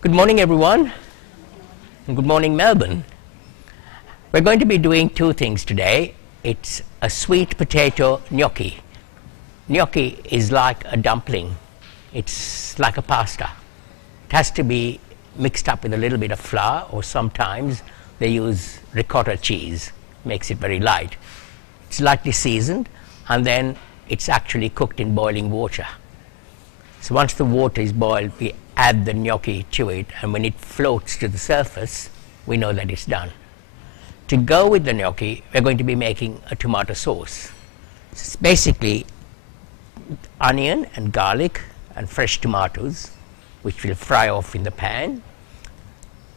Good morning, everyone, and good morning, Melbourne. We're going to be doing two things today. It's a sweet potato gnocchi. Gnocchi is like a dumpling. It's like a pasta. It has to be mixed up with a little bit of flour, or sometimes they use ricotta cheese. Makes it very light. It's lightly seasoned, and then it's actually cooked in boiling water. So once the water is boiled, we add the gnocchi to it, and when it floats to the surface, we know that it's done. To go with the gnocchi, we're going to be making a tomato sauce. It's basically onion and garlic and fresh tomatoes, which we'll fry off in the pan.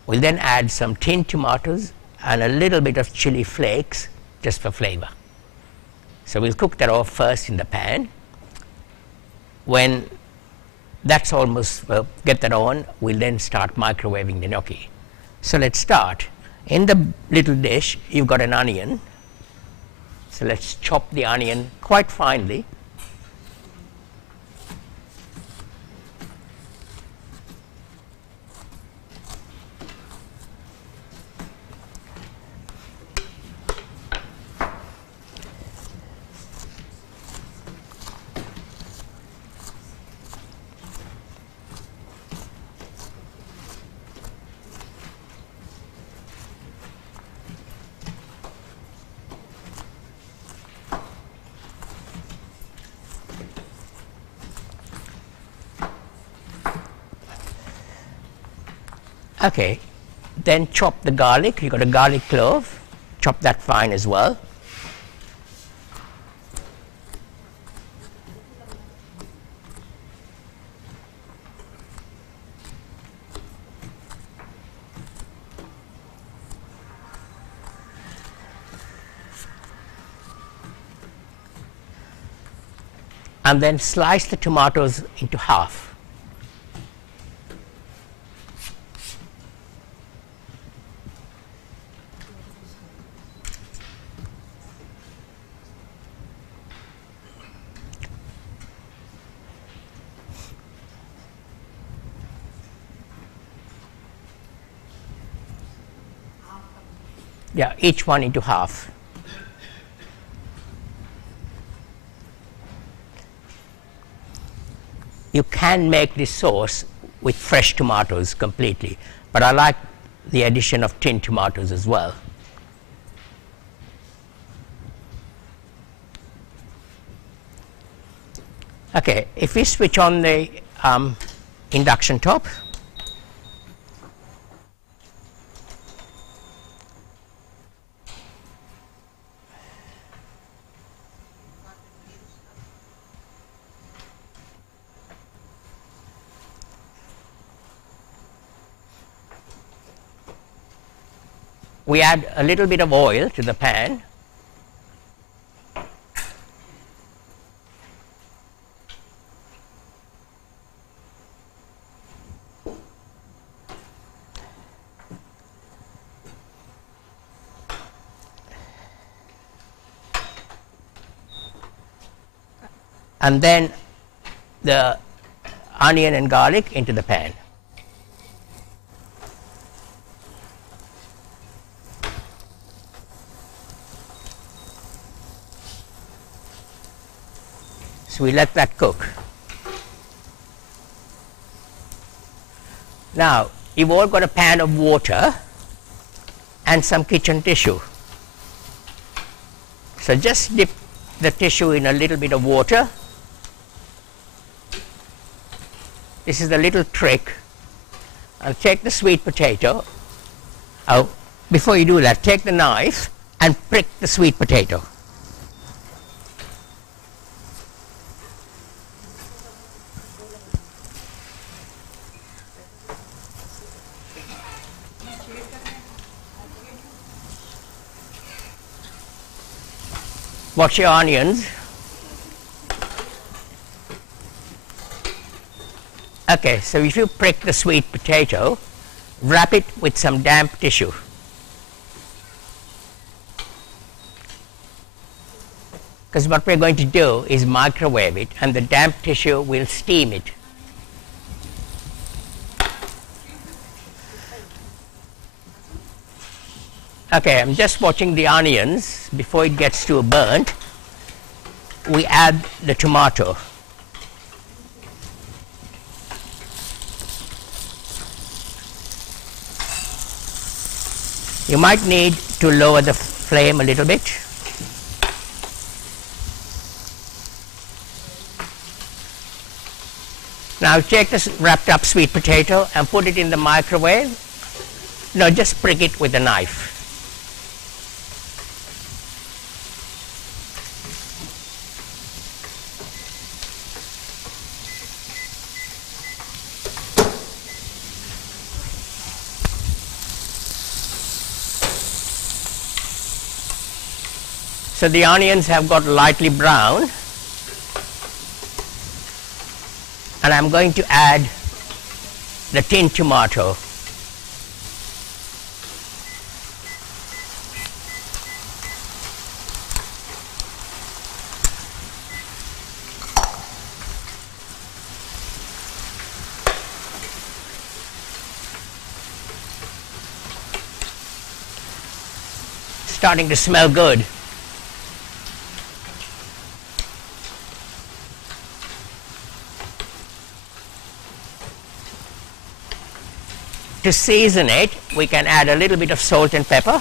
We'll then add some tinned tomatoes and a little bit of chili flakes just for flavor. So we'll cook that off first in the pan. When that's almost, get that on, we'll then start microwaving the gnocchi. So let's start. In the little dish, you've got an onion. So let's chop the onion quite finely. Okay, then chop the garlic. You've got a garlic clove, chop that fine as well. And then slice the tomatoes into half. Yeah, each one into half. You can make this sauce with fresh tomatoes completely, but I like the addition of tinned tomatoes as well. Okay, if we switch on the induction top, we add a little bit of oil to the pan. And then the onion and garlic into the pan. So we let that cook. Now, you've all got a pan of water and some kitchen tissue. So just dip the tissue in a little bit of water. This is the little trick. And take the sweet potato. Oh, before you do that, take the knife and prick the sweet potato. Watch your onions. Okay, so if you prick the sweet potato, wrap it with some damp tissue. Because what we're going to do is microwave it, and the damp tissue will steam it. Okay, I'm just watching the onions. Before it gets too burnt, we add the tomato. You might need to lower the flame a little bit. Now take this wrapped up sweet potato and put it in the microwave. No, just prick it with a knife. So the onions have got lightly brown, and I'm going to add the tinned tomato. Starting to smell good. To season it, we can add a little bit of salt and pepper.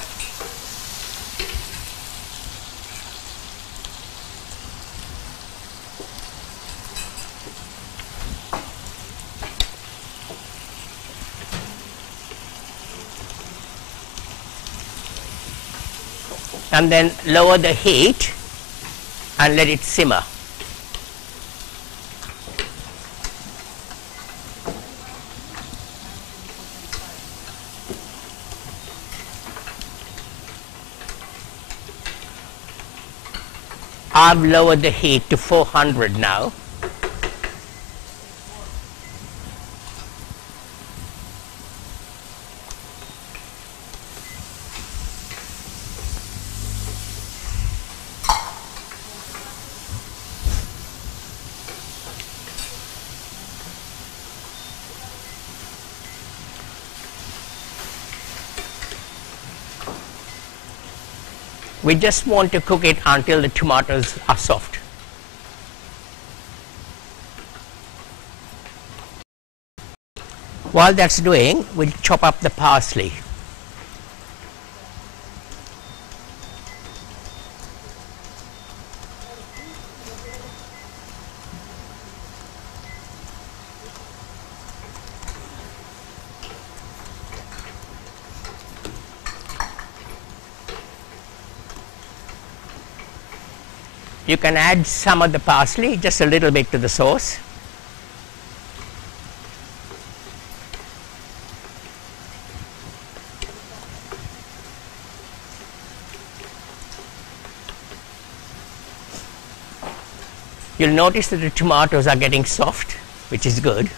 And then lower the heat and let it simmer. I've lowered the heat to 400 now. We just want to cook it until the tomatoes are soft. While that's doing, we'll chop up the parsley. You can add some of the parsley, just a little bit, to the sauce. You'll notice that the tomatoes are getting soft, which is good.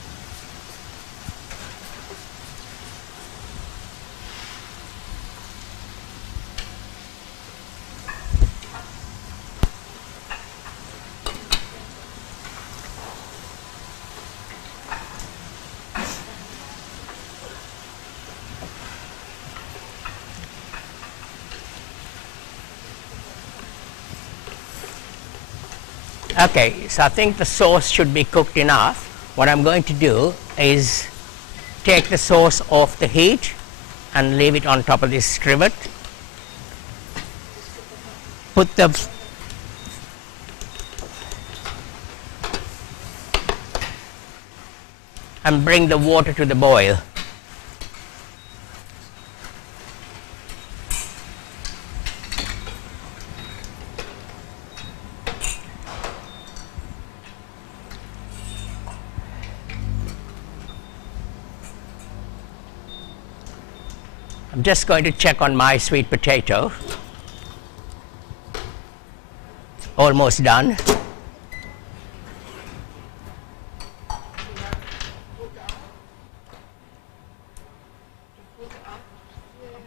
Okay, so I think the sauce should be cooked enough. What I'm going to do is take the sauce off the heat and leave it on top of this trivet. Put the and bring the water to the boil. I'm just going to check on my sweet potato. Almost done.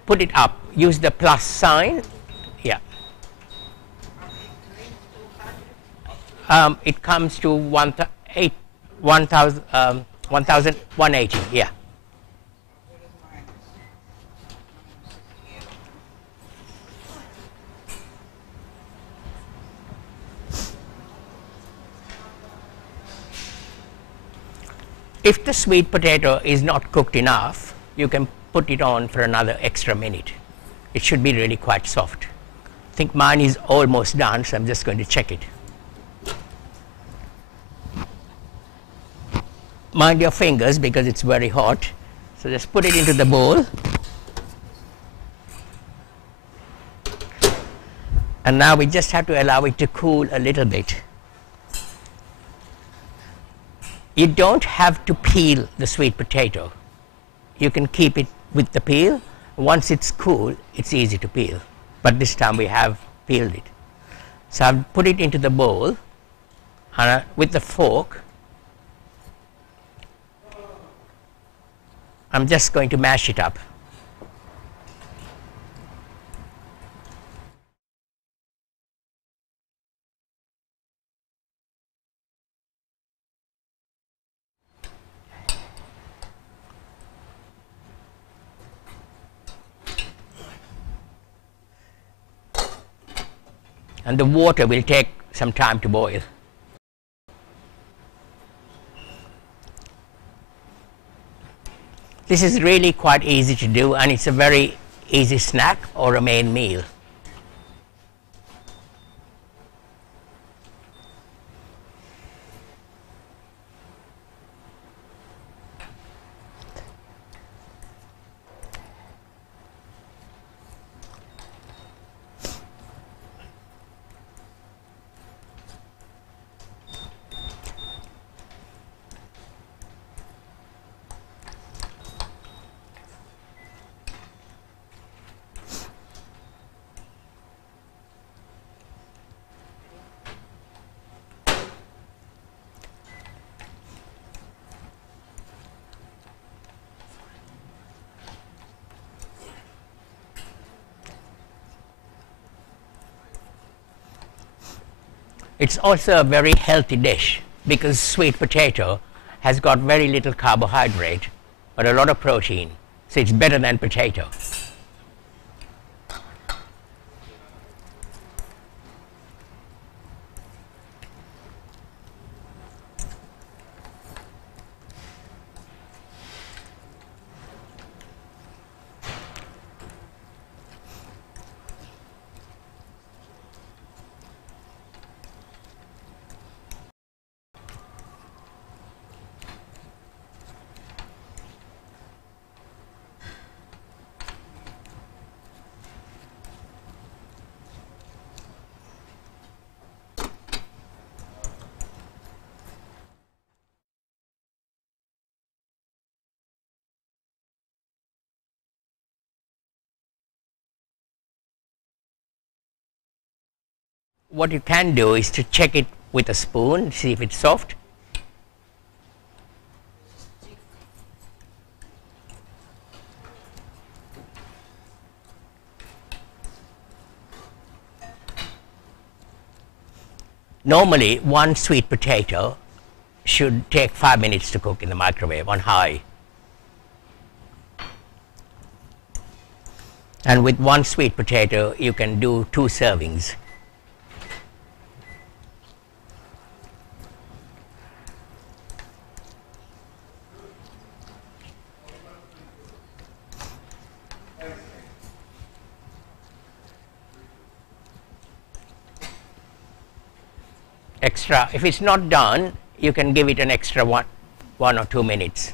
Put it up. Use the plus sign. Yeah. It comes to 1,180. Yeah. If the sweet potato is not cooked enough, you can put it on for another extra minute. It should be really quite soft. I think mine is almost done, so I'm just going to check it. Mind your fingers because it's very hot. So just put it into the bowl. And now we just have to allow it to cool a little bit. You don't have to peel the sweet potato. You can keep it with the peel. Once it's cool, it's easy to peel. But this time we have peeled it. So I've put it into the bowl and with the fork, I'm just going to mash it up. And the water will take some time to boil. This is really quite easy to do, and it's a very easy snack or a main meal. It's also a very healthy dish because sweet potato has got very little carbohydrate but a lot of protein, so it's better than potato. What you can do is to check it with a spoon, see if it's soft. Normally, one sweet potato should take 5 minutes to cook in the microwave on high. And with one sweet potato, you can do 2 servings. Extra, if it's not done, you can give it an extra one or 2 minutes.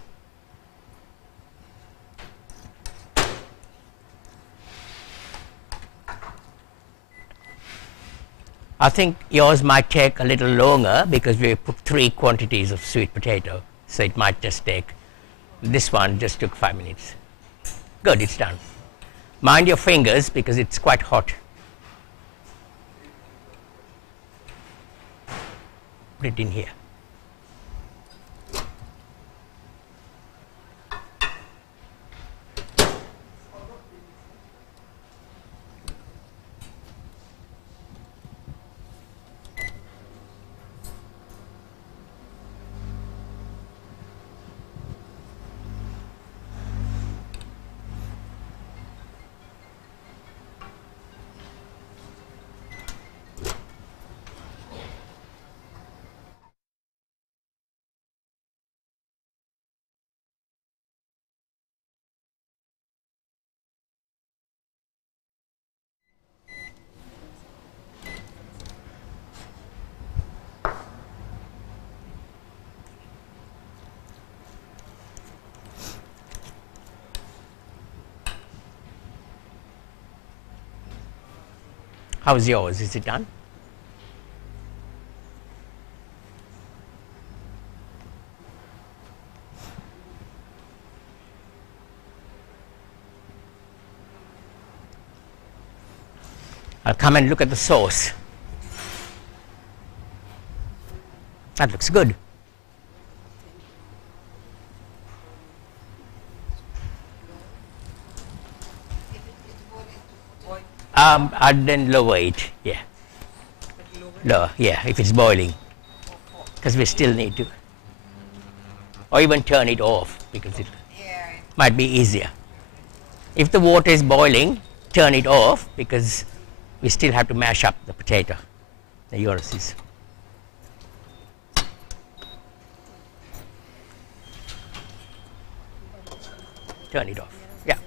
I think yours might take a little longer because we put 3 quantities of sweet potato, so it might just take, this one just took 5 minutes. Good, it's done. Mind your fingers because it's quite hot. Put it in here. How's yours? Is it done? I'll come and look at the sauce. That looks good. I'd then lower it, yeah. Lower, yeah, if it's boiling. Because we still need to. Or even turn it off, because it might be easier. If the water is boiling, turn it off, because we still have to mash up the potato, the Ulysses. Turn it off, yeah.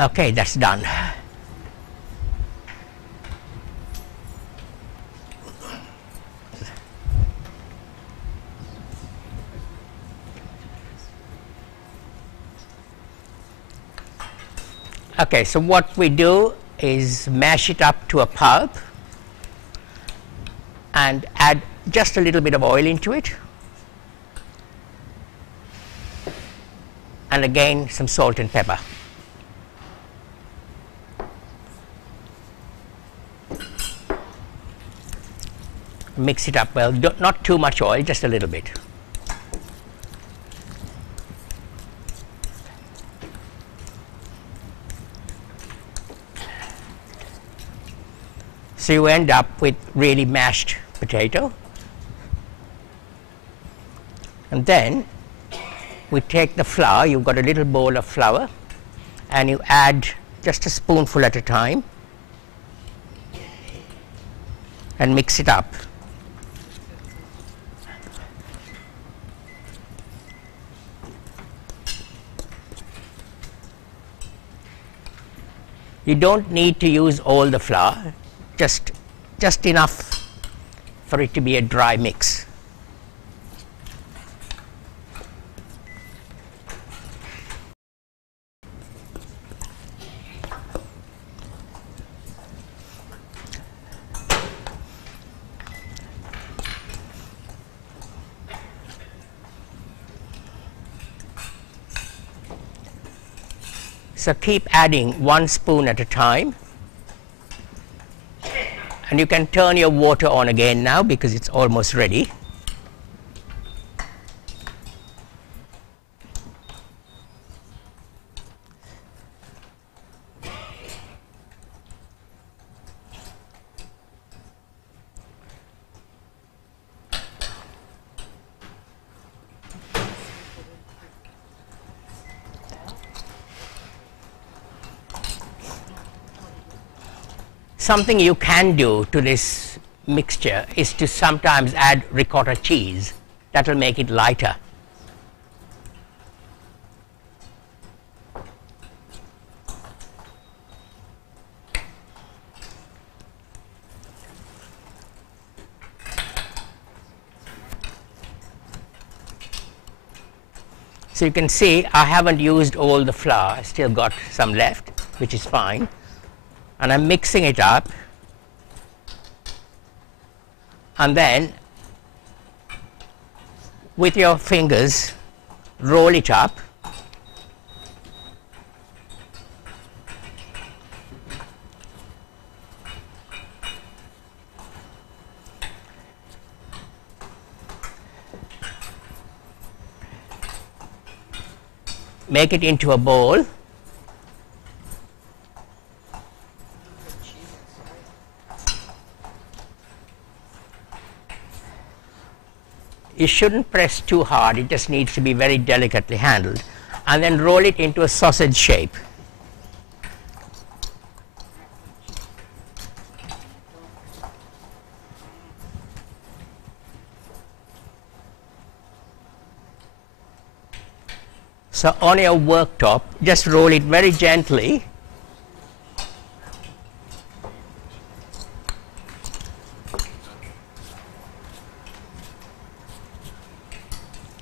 Okay, that's done. Okay, so what we do is mash it up to a pulp and add just a little bit of oil into it, and again some salt and pepper. Mix it up well, not too much oil, just a little bit. So you end up with really mashed potato. And then we take the flour, you've got a little bowl of flour, and you add just a spoonful at a time and mix it up. You don't need to use all the flour, just enough for it to be a dry mix. So keep adding 1 spoon at a time, and you can turn your water on again now because it's almost ready. Something you can do to this mixture is to sometimes add ricotta cheese. That will make it lighter. So you can see I haven't used all the flour, I still got some left, which is fine. And I'm mixing it up, and then with your fingers roll it up, make it into a bowl. You shouldn't press too hard, it just needs to be very delicately handled, and then roll it into a sausage shape. So on your worktop, just roll it very gently.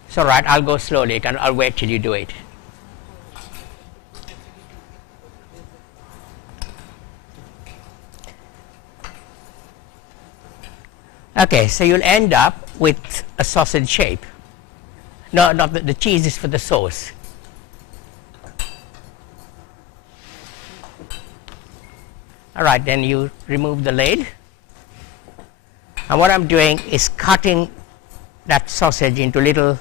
It's all right, I'll go slowly, and I'll wait till you do it. Okay, so you'll end up with a sausage shape. No, not the cheese is for the sauce. All right, then you remove the lid. And what I'm doing is cutting that sausage into little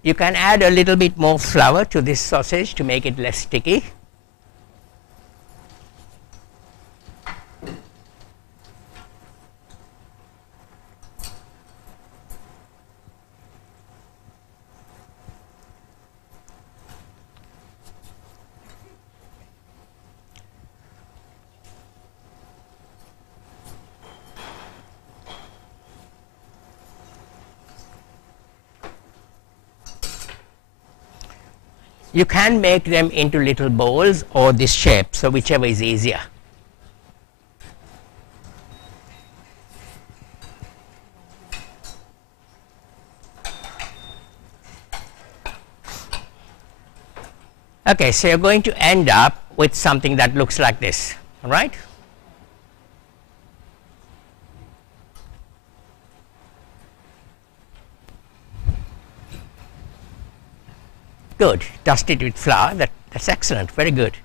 You can add a little bit more flour to this sausage to make it less sticky. You can make them into little bowls or this shape, so whichever is easier. Okay, so you're going to end up with something that looks like this, all right? Good. Dust it with flour. That's excellent. Very good.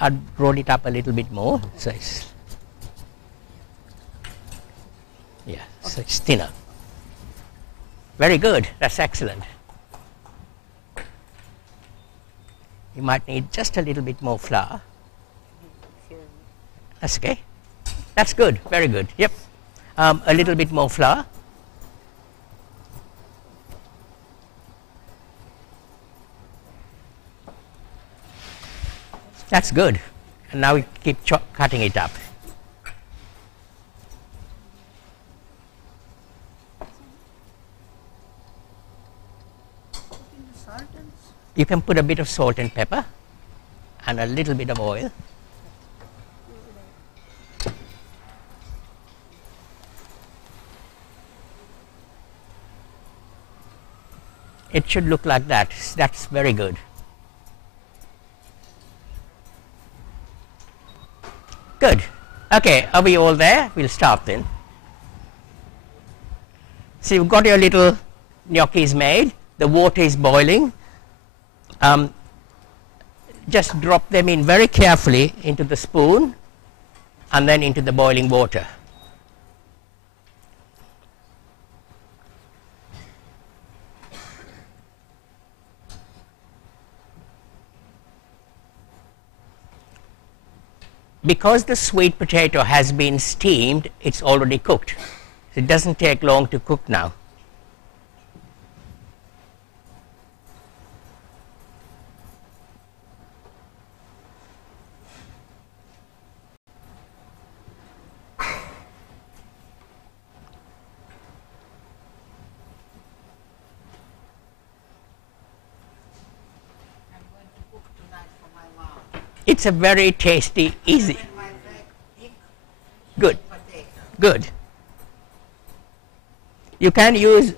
I'll roll it up a little bit more. So it's, yeah, so it's thinner. Very good. That's excellent. You might need just a little bit more flour. That's okay. That's good. Very good. Yep. A little bit more flour. That's good. And now we keep cutting it up. You can put a bit of salt and pepper and a little bit of oil. It should look like that. That's very good. Good. Okay, are we all there? We'll start then. So you've got your little gnocchis made. The water is boiling. Just drop them in very carefully into the spoon and then into the boiling water. Because the sweet potato has been steamed, it's already cooked. It doesn't take long to cook now. It's a very tasty, easy. Good. Good. You can use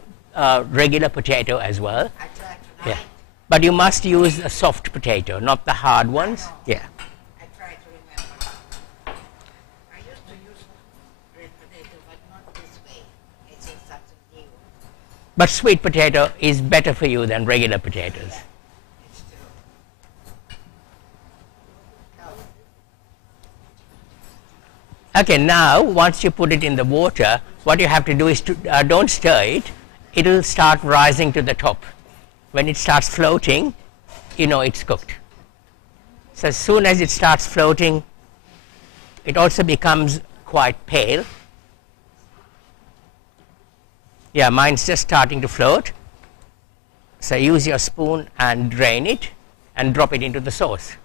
regular potato as well. Yeah. But you must use a soft potato, not the hard ones. Yeah. I try to remember. I used to use red potato, but not this way. It's something new. But sweet potato is better for you than regular potatoes. Yeah, it's true. Okay, now once you put it in the water, what you have to do is to don't stir it. It will start rising to the top. When it starts floating, you know it's cooked. So as soon as it starts floating, it also becomes quite pale. Yeah, mine's just starting to float. So use your spoon and drain it and drop it into the sauce.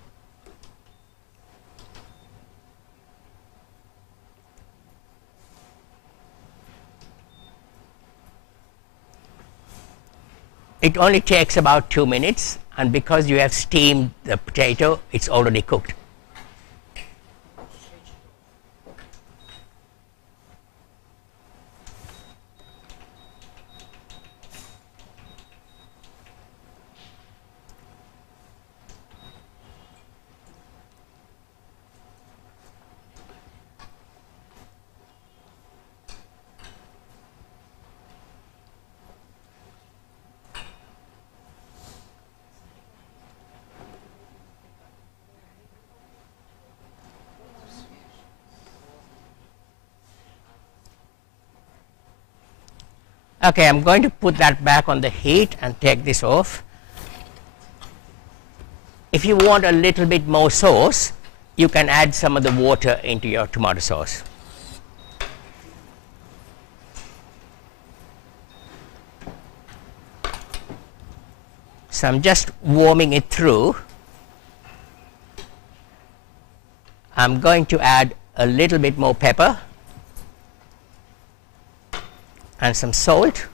It only takes about 2 minutes, and because you have steamed the potato, it's already cooked. Okay, I'm going to put that back on the heat and take this off. If you want a little bit more sauce, you can add some of the water into your tomato sauce. So I'm just warming it through. I'm going to add a little bit more pepper and some salt.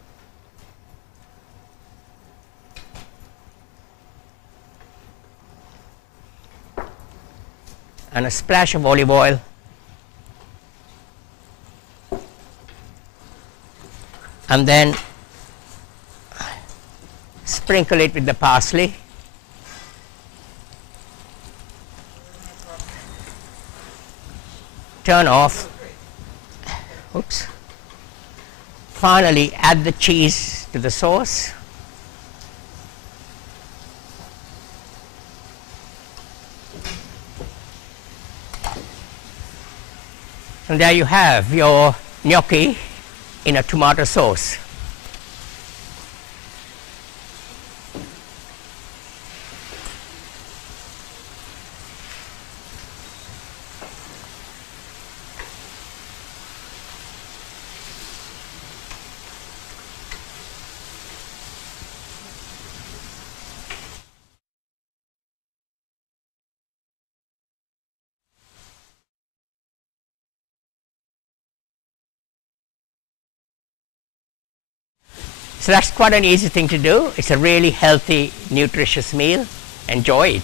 And a splash of olive oil. And then sprinkle it with the parsley. Turn off. Oops. Finally, add the cheese to the sauce. And there you have your gnocchi in a tomato sauce. So that's quite an easy thing to do. It's a really healthy, nutritious meal. Enjoy it.